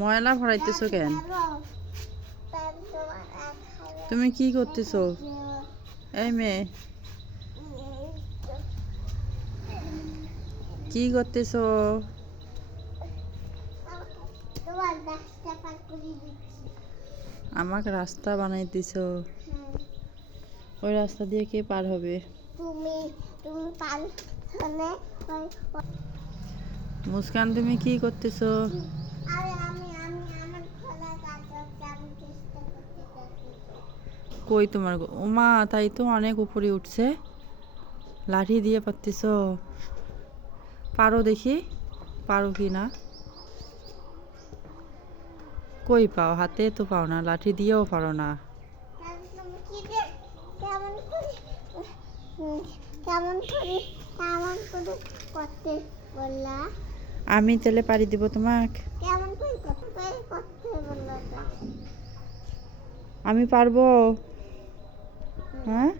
ময়লা ভরাইতেছো কেন? তুমি কি করতেছো? এই মেয়ে, কি করতেছো? আমাকে রাস্তা বানাইতেছো? ওই রাস্তা দিয়ে কে পার হবে? মুস্কান, তুমি কি করতেছো? কই তোমার ওমা, তাই তো অনেক উপরে উঠছে। লাঠি দিয়ে পারতেছো? পারো দেখি, পারো কি না? কই পাও? হাতে তো পাও না, লাঠি দিয়েও পারো না। আমি তাহলে পারি দিব তোমাকে? আমি পারবো? হ্যাঁ।